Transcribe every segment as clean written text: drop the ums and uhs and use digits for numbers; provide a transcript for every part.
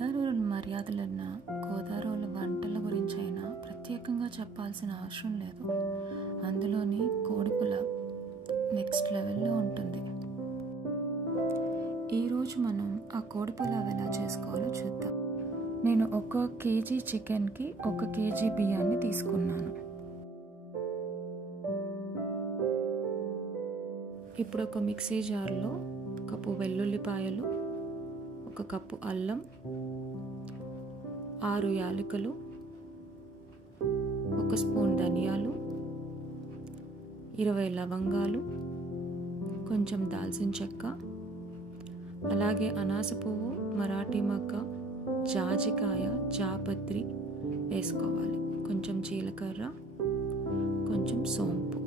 గోదావరి మర్యాదలన్నా గోదావరి వంటల గురించి అయినా ప్రత్యేకంగా చెప్పాల్సిన అవసరం లేదు. అందులోని కోడిపుల నెక్స్ట్ లెవెల్లో ఉంటుంది. ఈరోజు మనం ఆ కోడిపులావ్ ఎలా చేసుకోవాలో చూద్దాం. నేను 1 కేజీ చికెన్కి 1 కేజీ బియ్యాన్ని తీసుకున్నాను. ఇప్పుడు ఒక మిక్సీ జార్లో 1 కప్పు వెల్లుల్లిపాయలు, 1 కప్పు అల్లం, 6 యాలకులు, 1 స్పూన్ ధనియాలు, 20 లవంగాలు, కొంచెం దాల్చిన చెక్క, అలాగే అనాస పువ్వు, మరాఠీ మొగ్గ, జాజికాయ, జాపత్రి వేసుకోవాలి. కొంచెం జీలకర్ర, కొంచెం సోంపు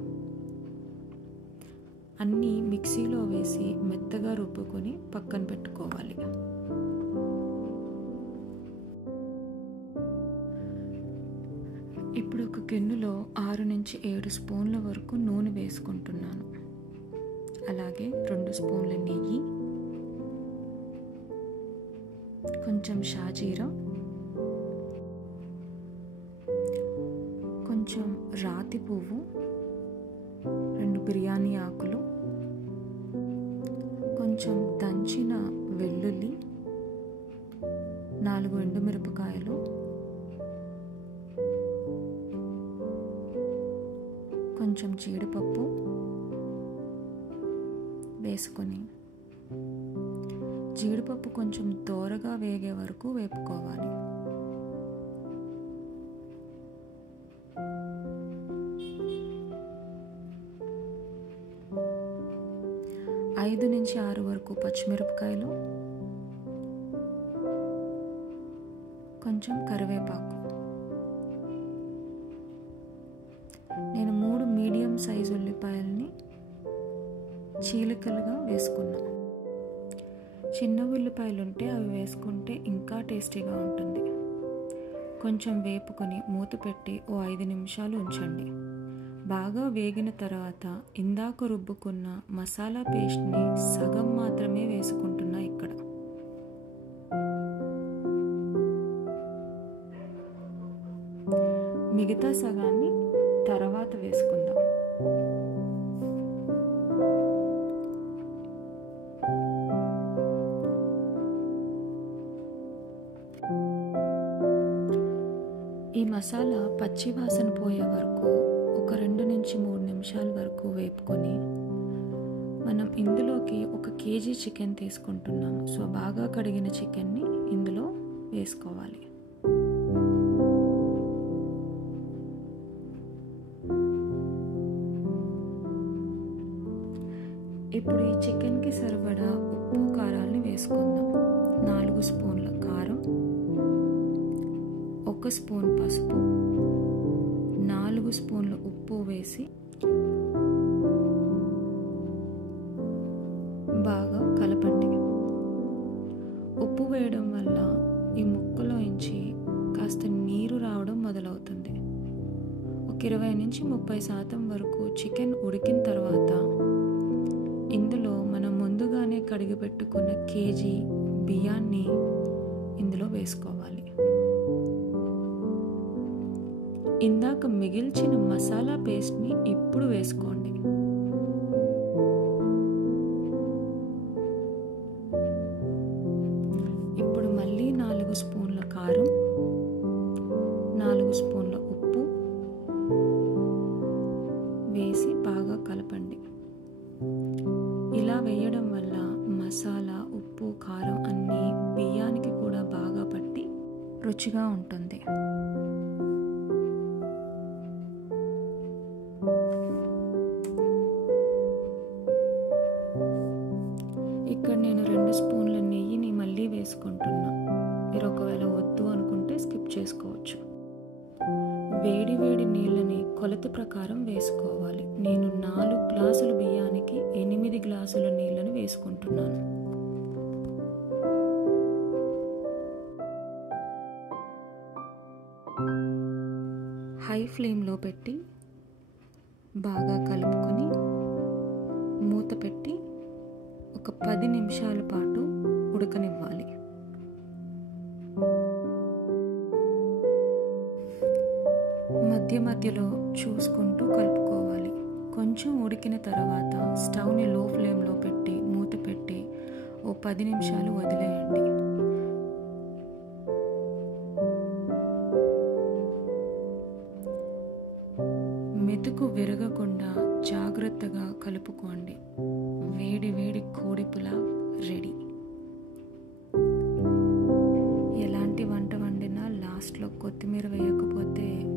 అన్నీ మిక్సీలో వేసి మెత్తగా రుబ్బుకొని పక్కన పెట్టుకోవాలి. ఇప్పుడు ఒక గిన్నెలో 6 నుంచి 7 స్పూన్ల వరకు నూనె వేసుకుంటున్నాను. అలాగే 2 స్పూన్ల నెయ్యి, కొంచెం షాజీరా, కొంచెం రాతి పువ్వు, 2 బిర్యానీ ఆకులు, కొంచెం దంచిన వెల్లుల్లి, 4 ఎండుమిరపకాయలు, కొంచెం జీడిపప్పు వేసుకొని జీడిపప్పు కొంచెం దోరగా వేగే వరకు వేపుకోవాలి. ఐదు నుంచి 6 వరకు పచ్చిమిరపకాయలు, కొంచెం కరివేపాకు. నేను 3 మీడియం సైజు ఉల్లిపాయల్ని చీలికలుగా వేసుకున్నాను. చిన్న ఉల్లిపాయలు ఉంటే అవి వేసుకుంటే ఇంకా టేస్టీగా ఉంటుంది. కొంచెం వేపుకొని మూత పెట్టి 5 నిమిషాలు ఉంచండి. బాగా వేగిన తర్వాత ఇందాక రుబ్బుకున్న మసాలా పేస్ట్ని సగం మాత్రమే వేసుకుంటున్నా ఇక్కడ. మిగతా సగాన్ని తర్వాత వేసుకుందాం. ఈ మసాలా పచ్చి వాసన పోయే వరకు ఒక 2 నుంచి 3 నిమిషాల వరకు వేపుకొని మనం ఇందులోకి 1 కేజీ చికెన్ తీసుకుంటున్నాము. సో బాగా కడిగిన చికెన్ని ఇందులో వేసుకోవాలి. ఇప్పుడు ఈ చికెన్కి సరిపడా ఉప్పు కారాలని వేసుకుందాం. 4 స్పూన్ల కారం, 1 స్పూన్ పసుపు, 4 స్పూన్ల ఉప్పు వేసి బాగా కలపండి. ఉప్పు వేయడం వల్ల ఈ ముక్కలోంచి కాస్త నీరు రావడం మొదలవుతుంది. ఒక 20 నుంచి 30% వరకు చికెన్ ఉడికిన తర్వాత ఇందులో మనం ముందుగానే కడిగి పెట్టుకున్న కేజీ బియ్యాన్ని ఇందులో వేసుకోవాలి. ఇందాక మిగిల్చిన మసాలా పేస్ట్ని ఇప్పుడు వేసుకోండి. ఇప్పుడు మళ్ళీ 4 స్పూన్ల కారం, 4 స్పూన్ల ఉప్పు వేసి బాగా కలపండి. ఇలా వేయడం వల్ల మసాలా, ఉప్పు, కారం అన్నీ బియ్యానికి కూడా బాగా పట్టి రుచిగా ఉంటుంది. ఇక్కడ నేను 2 స్పూన్ల నెయ్యిని మళ్ళీ వేసుకుంటున్నా. మీరు ఒకవేళ వద్దు అనుకుంటే స్కిప్ చేసుకోవచ్చు. వేడి వేడి నీళ్ళని కొలత ప్రకారం వేసుకోవాలి. నేను 4 గ్లాసుల బియ్యానికి 8 గ్లాసుల నీళ్ళని వేసుకుంటున్నాను. హై ఫ్లేమ్లో పెట్టి బాగా కలుపుకొని మూత పెట్టి ఒక 10 నిమిషాల పాటు ఉడకనివ్వాలి. మధ్య మధ్యలో చూసుకుంటూ కలుపుకోవాలి. కొంచెం ఉడికిన తర్వాత స్టవ్ని లో ఫ్లేమ్లో పెట్టి మూత పెట్టి ఓ 10 నిమిషాలు వదిలేయండి. మెతుకు విరగకుండా జాగ్రత్తగా కలుపుకోండి. వేడి వేడి కోడి పులావ్ రెడీ. ఎలాంటి వంట వండినా లాస్ట్లో కొత్తిమీర వేయకపోతే